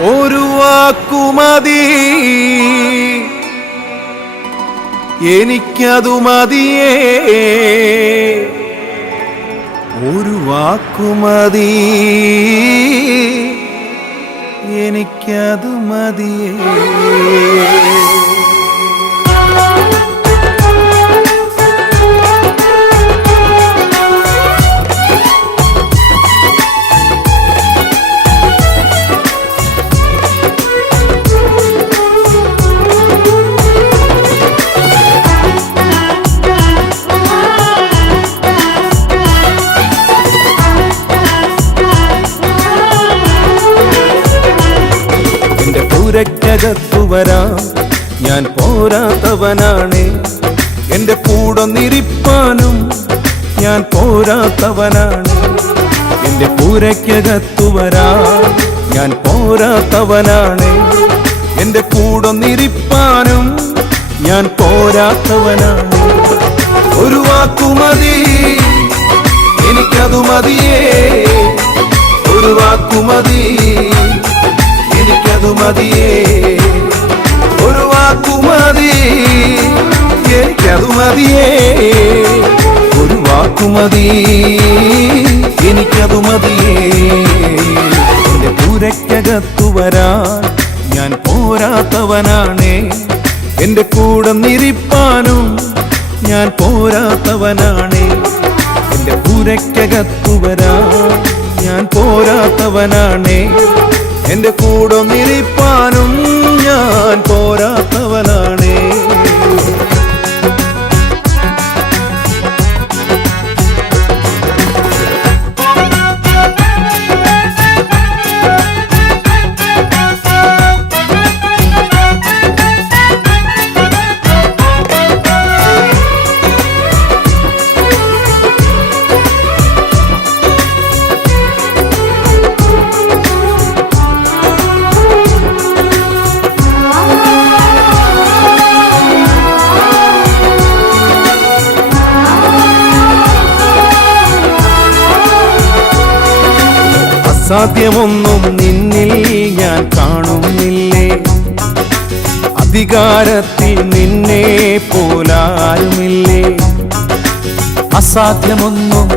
ഒരു വാക്കുമതി, എനിക്കതു മതിയേ. ഒരു വാക്കുമതി, എനിക്കതു മതിയേ. ക്കകത്തു വരാം, ഞാൻ പോരാത്തവനാണ്. എന്റെ കൂടൊന്നിരിപ്പാനും ഞാൻ പോരാത്തവനാണ്. എന്റെ പൂരയ്ക്കകത്തു വരാം, ഞാൻ പോരാത്തവനാണ്. എന്റെ കൂടൊന്നിരിപ്പാനും ഞാൻ പോരാത്തവനാണ്. ഒരു വാക്കുമതി, എനിക്കതു മതിയേ. ഒരു വാക്കുമതി, എനിക്കതു മതിയേ. ഒരു വാക്കുമതി, എനിക്കതു മതിയേ. ഒരു വാക്കുമതി, എനിക്കതു മതിയേ. എന്റെ പൂരയ്ക്കകത്തു വരാൻ ഞാൻ പോരാത്തവനാണ്. എന്റെ കൂടൊന്നിരിപ്പാനും ഞാൻ പോരാത്തവനാണ്. എന്റെ പൂരയ്ക്കകത്തു വരാൻ ഞാൻ പോരാത്തവനാണ്. എന്റെ കൂടൊന്നിരിപ്പാനും ഞാൻ പോരാത്തവനാണ്. സാധ്യമൊന്നും നിന്നിൽ ഞാൻ കാണുന്നില്ലേ. അധികാരത്തിൽ നിന്നെ പോലാരുമില്ലേ. അസാധ്യമൊന്നും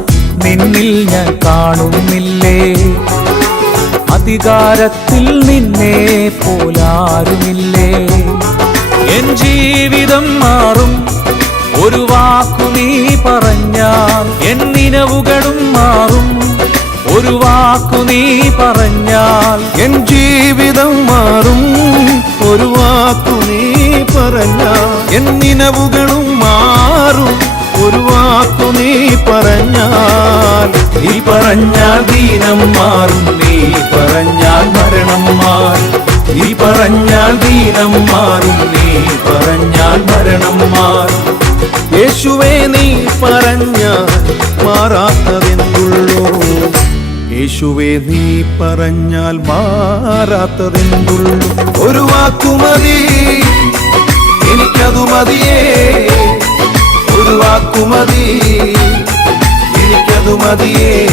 നിന്നിൽ ഞാൻ കാണുന്നില്ലേ. അധികാരത്തിൽ നിന്നെ പോലാരുമില്ലേ. എൻ ജീവിതം മാറും ഒരു വാക്കു നീ പറഞ്ഞാൽ. എൻ നിലവുകളും മാറും ഒരു വാക്കു നീ പറഞ്ഞാൽ. എൻ ജീവിതം മാറും ഒരു വാക്കു നീ പറഞ്ഞാൽ. എൻ നിലവുകളും മാറും ഒരു വാക്കു നീ പറഞ്ഞാൽ. നീ പറഞ്ഞാൽ ദീനം മാറും, നീ പറഞ്ഞാൽ മരണം മാറും. നീ പറഞ്ഞാൽ ദീനം മാറും, നീ പറഞ്ഞാൽ മരണം മാറും. യേശുവേ നീ പറഞ്ഞാൽ മാറാത്തതെന്തുള്ളൂ. യേശുവേ നീ പറഞ്ഞാൽ മാറാത്തതെന്തുള്ളൂ. ഒരു വാക്കുമതി, എനിക്കതു മതിയേ. ഒരു വാക്കുമതി, എനിക്കതു മതിയേ.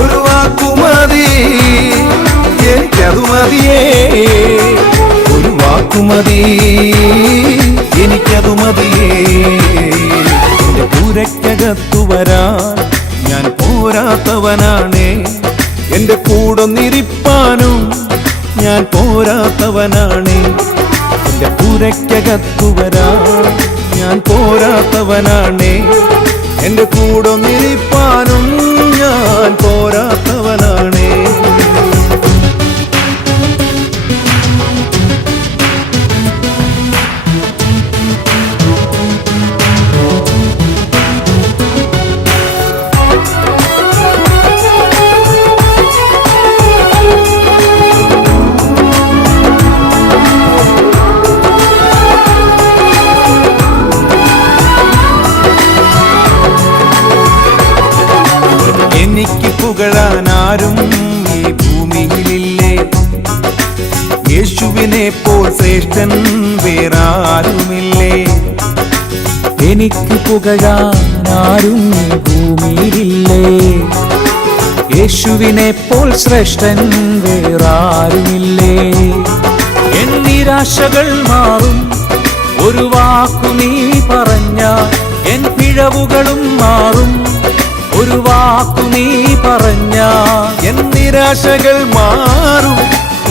ഒരു വാക്കുമതി, എനിക്കതു മതിയേ. ഒരു വാക്കുമതി, എനിക്കതു മതിയേ. എന്റെ പൂരയ്ക്കകത്തു വരാൻ ഞാൻ പോരാത്തവനാണ്. എന്റെ കൂടൊന്നിരിപ്പാനും ഞാൻ പോരാത്തവനാണ്. എന്റെ പൂരയ്ക്കകത്തു വരാൻ ഞാൻ പോരാത്തവനാണ്. എന്റെ കൂടൊന്നിരിപ്പാനും ഞാൻ പോരാത്തവനാണ്. എനിക്ക് പുകഴാൻ ആരും ഈ ഭൂമിയിലില്ലേ. യേശുവിനെ പോൽ ശ്രേഷ്ഠൻ വേറാരുമില്ലേ. എനിക്ക് പുകഴാൻ ആരും ഭൂമിയിലില്ലേ. യേശുവിനെ പോൽ ശ്രേഷ്ഠൻ വേറാരുമില്ലേ. എൻ നിരാശകൾ മാറും ഒരു വാക്കു നീ പറഞ്ഞാൽ, എൻ പിഴവുകളും മാറും ഒരു വാക്കു നീ പറഞ്ഞാൽ. എൻ നിരാശകൾ മാറും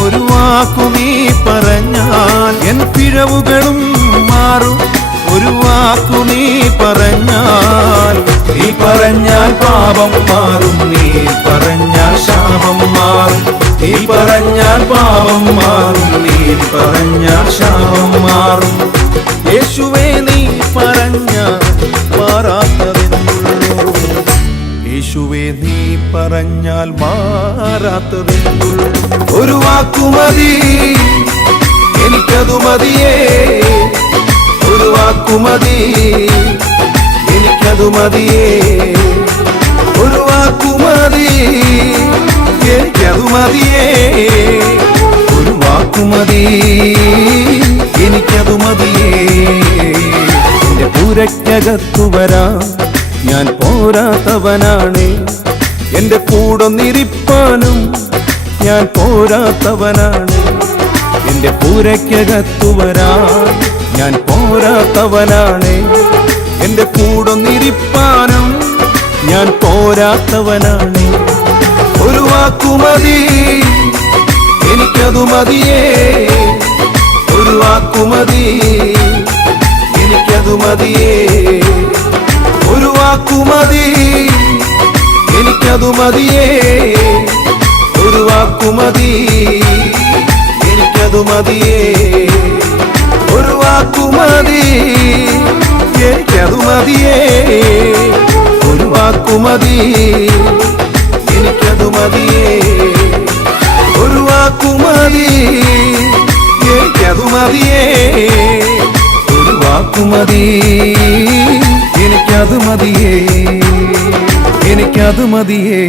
ഒരു വാക്കു നീ പറഞ്ഞാൽ, എൻ പിഴവുകളും മാറും ഒരു വാക്കു നീ പറഞ്ഞാൽ. നീ പറഞ്ഞാൽ പാപം മാറും, നീ പറഞ്ഞാൽ ശാപം മാറും. നീ പറഞ്ഞാൽ പാപം മാറും, നീ പറഞ്ഞാൽ ശാപം മാറും. യേശുവേ നീ പറഞ്ഞാൽ മാറാത്തതെന്നുള്ളൂ. യേശുവേ നീ പറഞ്ഞാൽ മാറാത്തതെന്നുള്ളൂ. ഒരു വാക്കുമതി എനിക്കതു മതിയേ, ഒരു വാക്കുമതി എനിക്കതു മതിയേ, ഒരു വാക്കുമതി എനിക്കതു മതിയേ, ഒരു വാക്കുമതി എനിക്കതു മതിയേ. എന്റെ പൂരയ്ക്കകത്തു വരാൻ ഞാൻ പോരാത്തവനാണ്, എന്റെ കൂടൊന്നിരിപ്പാനും ഞാൻ പോരാത്തവനാണ്. എന്റെ പൂരയ്ക്കകത്തു വരാൻ ഞാൻ പോരാത്തവനാണ്, എന്റെ കൂടൊന്നിരിപ്പാനും ഞാൻ പോരാത്തവനാണ്. ഒരു വാക്കുമതി എനിക്കതു മതിയേ, ഒരു വാക്കുമതി എനിക്കതു മതിയേ, ഒരു വാക്കുമതി എനിക്കതു മതിയേ, ഒരു വാക്കുമതി എനിക്കതു മതിയേ, ഒരു വാക്കുമതി എനിക്കതു മതിയേ, ഒരു വാക്കുമതി എനിക്കതു മതിയേ, ഒരു വാക്കുമതി എനിക്കതു മതിയേ, ഒരു വാക്കുമതി എനിക്കതു മതിയേ, എനിക്കതു മതിയേ.